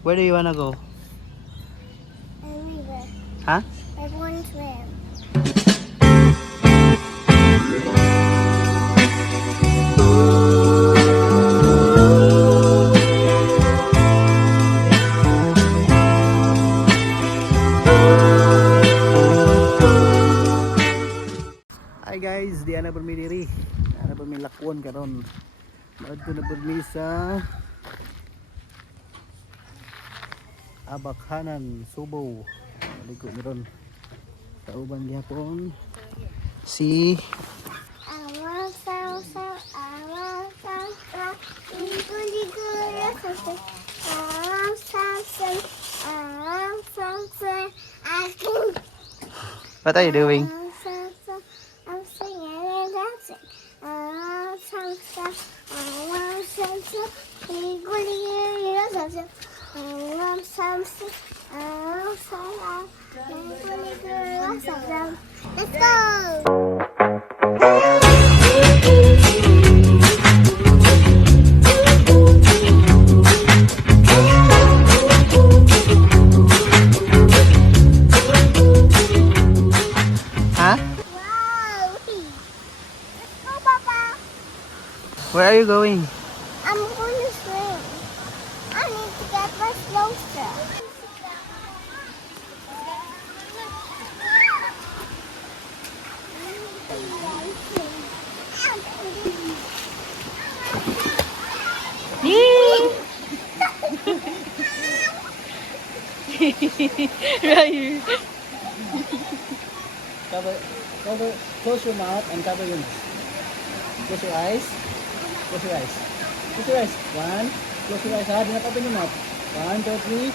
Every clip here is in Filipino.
Where do you wanna go? Anywhere. Huh? I want to swim. Hi guys, di ana permi diri. Ana permi lakwon karon. Maud ko na permi sa Abakhanan, Subo. Ligo mi ron. Sa uban gyapon si I want some, I want some, ligo, yes, I want some, I want some, I can. What are you doing? I'm singing and dancing. I want some, I want some, ligo, yes, I want some, I want some, ligo, yes, let's go! Huh? Wow! Let's go, Papa! Where are you going? I'm going to swim. I need to get my closer. Right. Cover, close your mouth and cover your mouth. Close your eyes. Close your eyes. Close your eyes. One. Close your eyes. Do not open your mouth. 1, 2, 3.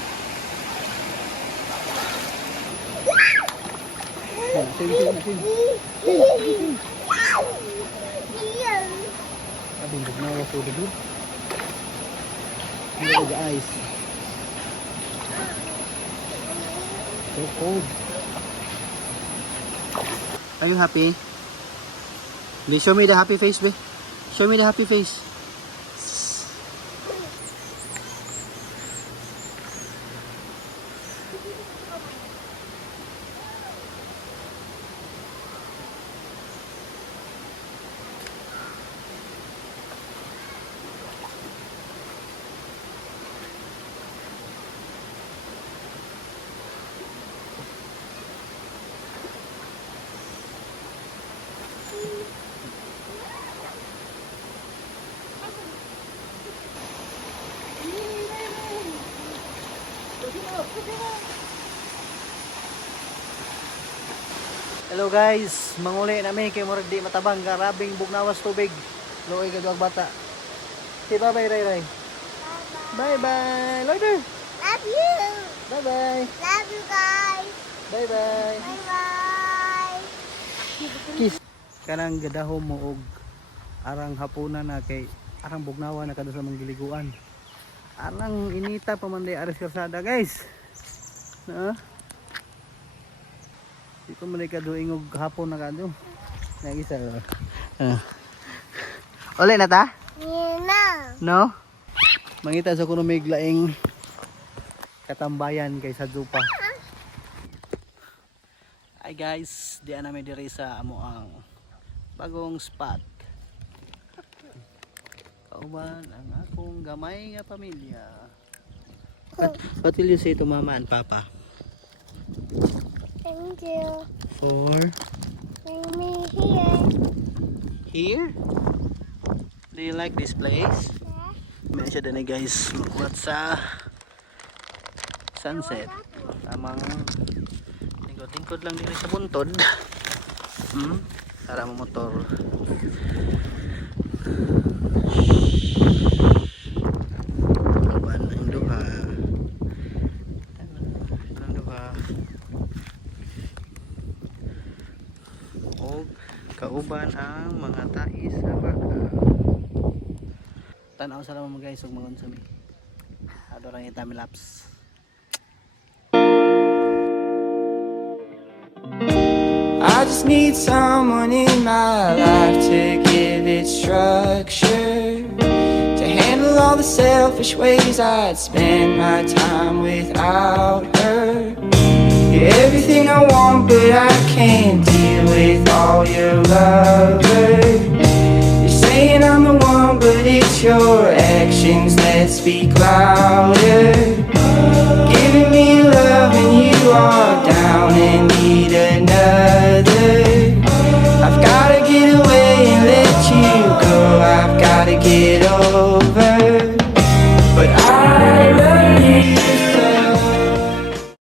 Yeah, swim. Sabi, bugnawa po dito. Look at the eyes. So cold. Are you happy? Be, show me the happy face, be. Show me the happy face. Hello guys, manguli namin kay murag di matabang karabing bugnawas tubig. Luoy kadwag bata. Say bye-bye, Ray. Bye-bye. Loiter. Love you. Bye-bye. Love you guys. Bye-bye. Bye-bye. Kiss. Kanang gadahom mo og arang hapunan na kay arang bugnawa na kada sa mga giliguan. Arang inita pa man day ares karsada, guys. Na? Dito man day kaduing og hapon na kado. Nagisa. Uli na ta? Nina. No? Mangita sa kuno may laing katambayan kay sa Zupa. Hi guys, di na may diri sa amo ang bagong spot. Kauban ang akong gamay nga pamilya. What will you say to mama and papa? Thank you. For Bring me here. here? Do you like this place? Yeah. May siya din guys, magkuhat sa sunset. Tamang tingkod lang dito sa buntod. Para mo motor. Kauban ang duha. Ang duha. O kauban ang mga tais sa baka. Tanaw sa naman guys ug mga unsami. Ado ra ita laps. I just need someone in my life to give it structure, to handle all the selfish ways I'd spend my time without her. You're everything I want, but I can't deal with all your lovers. You're saying I'm the one, but it's your actions that speak louder.